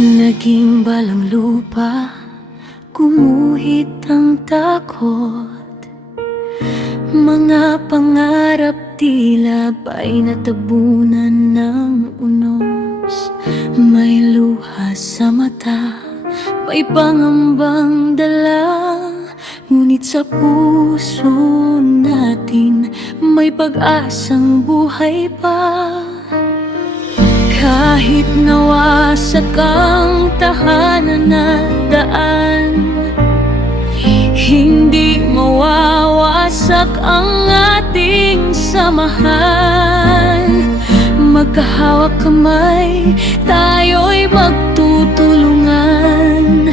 Naging balang lupa, gumuhit ang takot. Mga pangarap tila ba'y natabunan ng unos. May luha sa mata, may pangambang dala, ngunit sa puso natin may pag-asang buhay pa. Kahit nawasak ang tahanan na daan, hindi mawawasak ang ating samahan. Magkahawak kamay, tayo'y magtutulungan.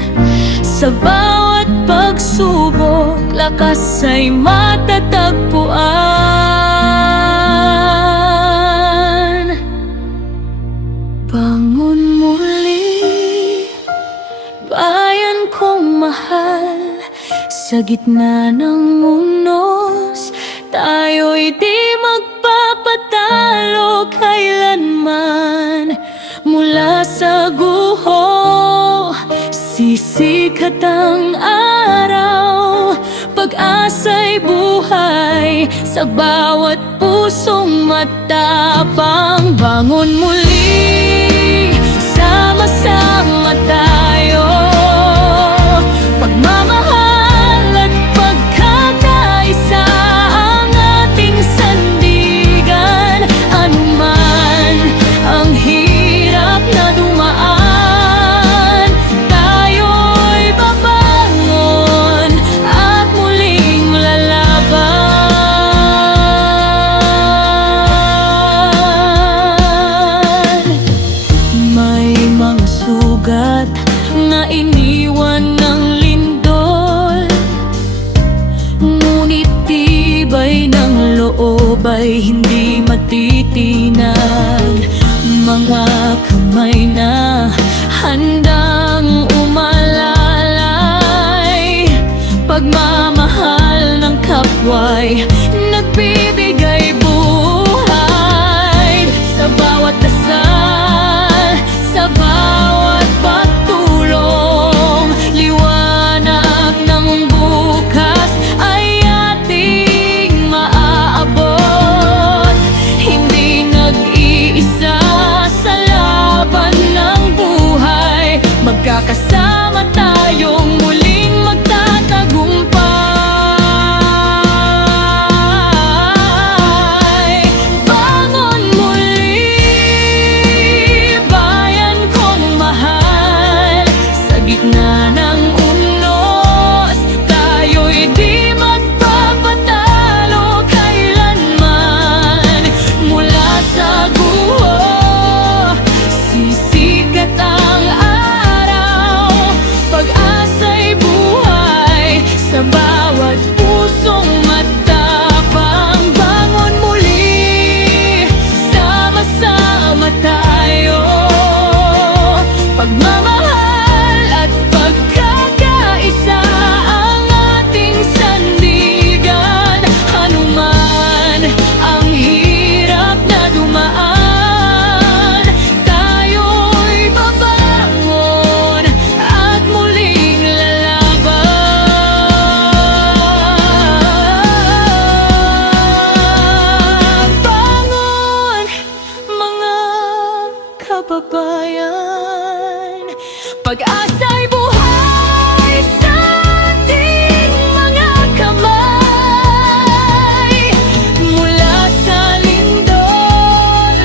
Sa bawat pagsubok, lakas ay matatagpuan. Bangon muli, bayan kong mahal. Sa gitna ng unos, tayo'y di magpapatalo kailanman. Mula sa guho, sisikat ang araw. Pag-asa'y buhay sa bawat pusong matapang. Bangon muli, sama-sama tayo. Pagmamahal at pagkakaisa ang ating sandigan. Anuman ang hirap na dumaan, tayo'y babangon at muling lalaban. May mga sugat na iniwan ng lindol, ngunit tibay ng loob ay hindi matitinag. Mga kamay na handang umalalay, pagmamahal ng kapwa'y nagbibigay buhay. Sa bawat dasal, sa bawat pagtulong, liwanag ng bukas ay ating maaabot. Hindi nag-iisa sa laban ng buhay, magkakasama tayong muling magtatagumpay. Bangon muli, bayan kong mahal. Sa gitna ng unos, tayo'y di magpapatalo kailanman. Mula sa guho, sisikat ang araw. Pag-asa'y buhay sa bawat pusong matapang. Bangon muli, sama-sama tayo. Pagmamahal at pagkakaisa ang ating sandigan. Anuman ang hirap na dumaan, tayo'y babangon at muling lalaban. Bangon, mga kababayan, pag-asa'y buhay sa ating mga kamay. Mula sa lindol,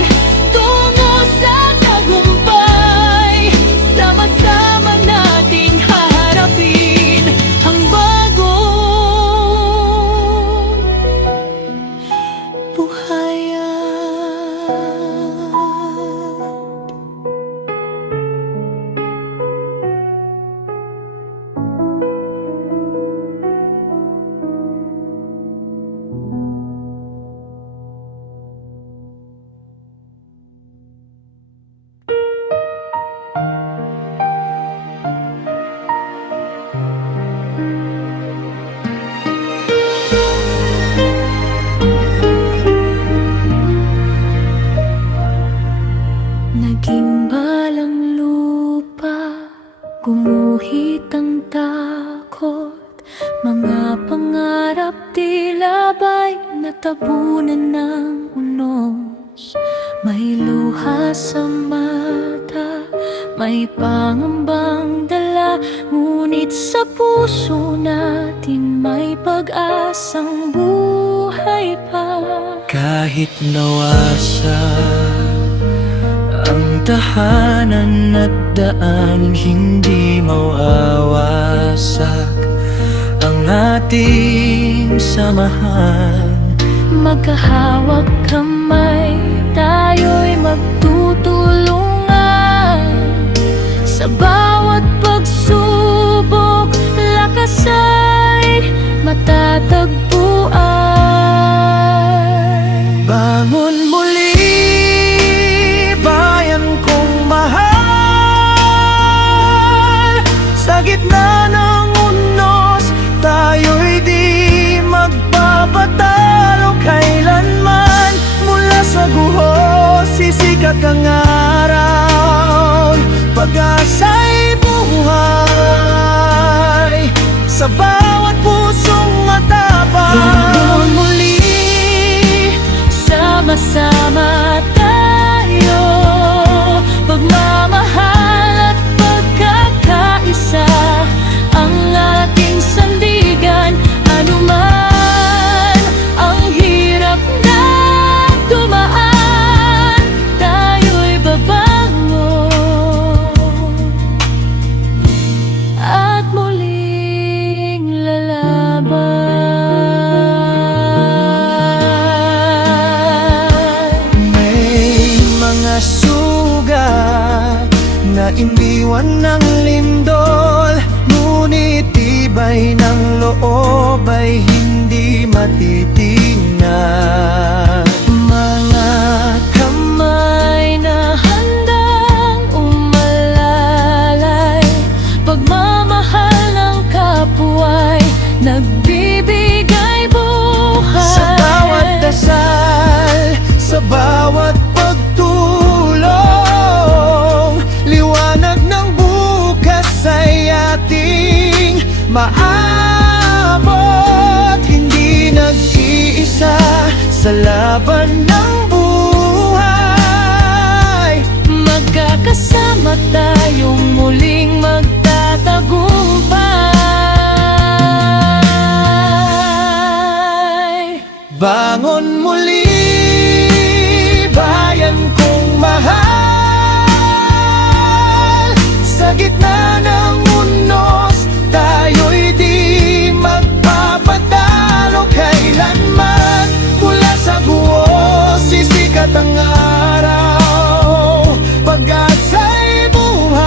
tungo sa tagumpay, sama-sama nating haharapin ang bagong buhayan. Naging balang lupa, Gumuhit ang takot, mga pangarap tila ba'y natabunan ng unos. May luha sa mata, may pangambang dala, ngunit sa puso natin may pag-asang buhay pa. Kahit nawasak ang tahanan at daan, hindi mawawasak ang ating samahan. Magkahawak kamay, tayo'y magtutulungan. Sa bawat pagsubok, lakas ay matatagpuan. Bangon muli, bayan kong mahal. Sa gitna ng unos, tayo'y di magpapatalo kailanman. Mula sa guho, sisikat ang araw. Pag-asa'y buhay sa bawat pusong matapang. Bangon muli, sama-sama tayo. Pagmamahal at pagkakaisa ang ating sandigan. Anuman ang hirap na dumaan, tayo'y babangon at muling lalaban. May mga sugat na iniwan ng lindol, ngunit tibay ng loob ay hindi matitingnan. Mga kamay na handang umalalay, pagmamahal ng kapwa'y nagbibigay buhay. Sa bawat dasal, sa bawat pagtulong, liwanag ng bukas ay ating maabot. Hindi nag-iisa sa laban ng buhay. Magkakasama tayong muling magtatagumpay. Bangon muli, bayan kong mahal. Sa gitna ng unos, tayo'y di magpapatalo kailanman. Mula sa guho, sisikat ang araw. Pag-asa'y buhay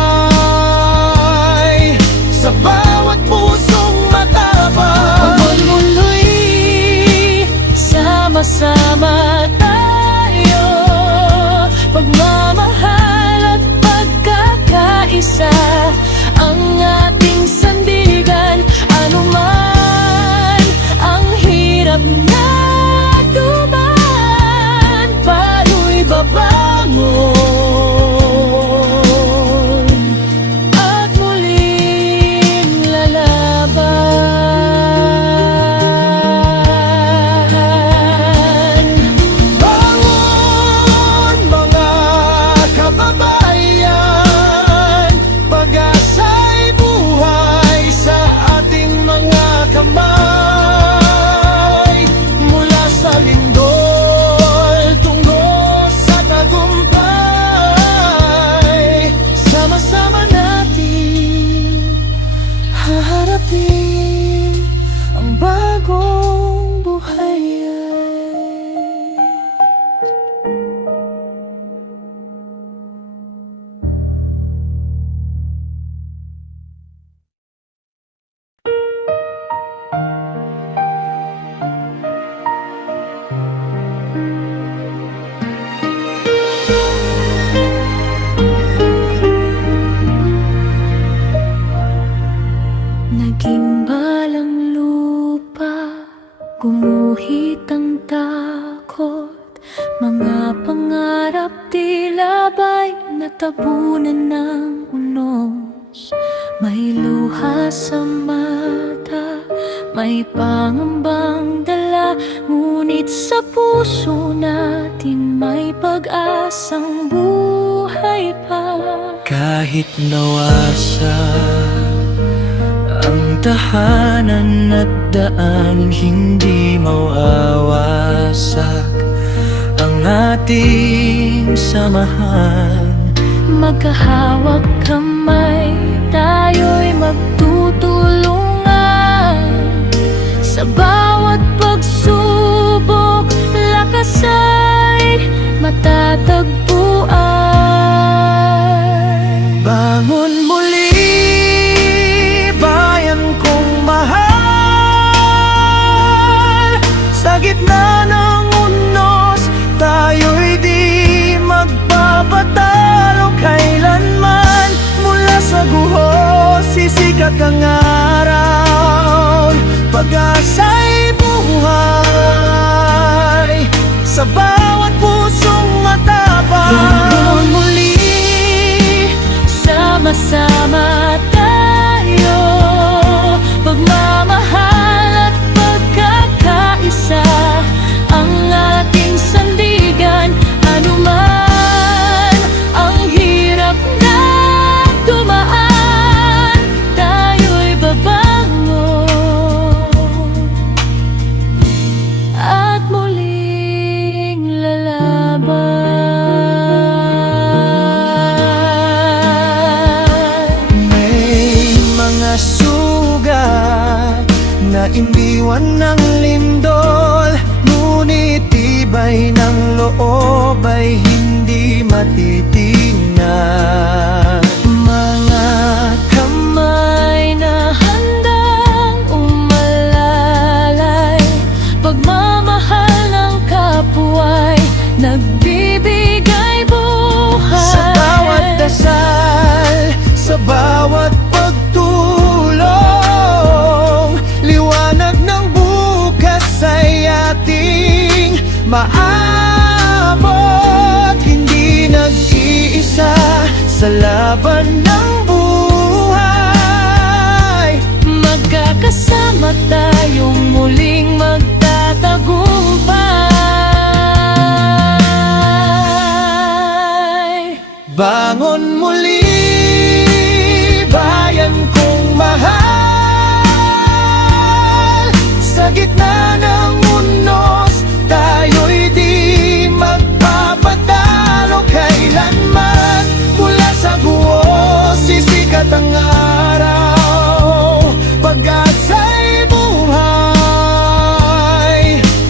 sa bawat pusong matapang. Bangon muli, sama-sama tayo. Pagmamahal at pagkakaisa ang ating sandigan. Anuman ang hirap na dumaan, tayo'y babangon at muling lalaban. Bangon mga kababayan, pag-asa'y buhay sa ating mga kamay. Mula sa lindol tungo sa tagumpay, sama-sama natin haharapin ang bagong buhay. Naging balang lupa, gumuhit ang takot, mga pangarap tila ba'y natabunan ng unos. May luha sa mata, may pangambang dala, ngunit sa puso natin may pag-asang buhay pa. Kahit nawasa ang tahanan at daan, hindi mawawasak ang ating samahan. Magkahawak kamay, tayo'y magtutulungan. Sa bawat pagsubok, lakas ay matatagpuan. Bangon muli, bayan kong mahal. Sa gitna ng unos, tayo'y di magpapatalo kailanman. Mula sa guho, sisikat ang araw. Pag-asa'y buhay sa bawat pusong matapang. Bangon muli, sama-sama tayo, pagmamahal at pagkakaisa ang ating sandigan. Anuman ang hirap na dumaan, tayo'y babangon at muling lalaban. May mga sugat na iniwan ng lindol, ngunit tibay ng loob ay hindi matitingnan. Mga kamay na handang umalalay, pagmamahal ng kapwa'y nagbibigay buhay. Sa bawat dasal, sa bawat pagtulong, liwanag ng bukas ay ating maabot. Hindi nag-iisa sa laban ng buhay. Magkakasama tayong muling magtatagumpay. Bangon muli, bayan kong mahal. Sa gitna ng unos, tayo'y di magpapatalo kailanman. Mula sa guho, sisikat ang araw. Pag-asa'y buhay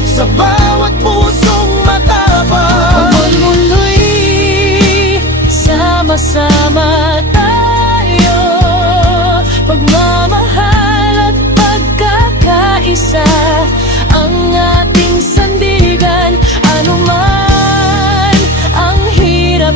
sa bawat pusong matapang. Bangon muli, sama-sama tayo, pagmamahal at pagkakaisa ang ating sandigan. Anuman ang hirap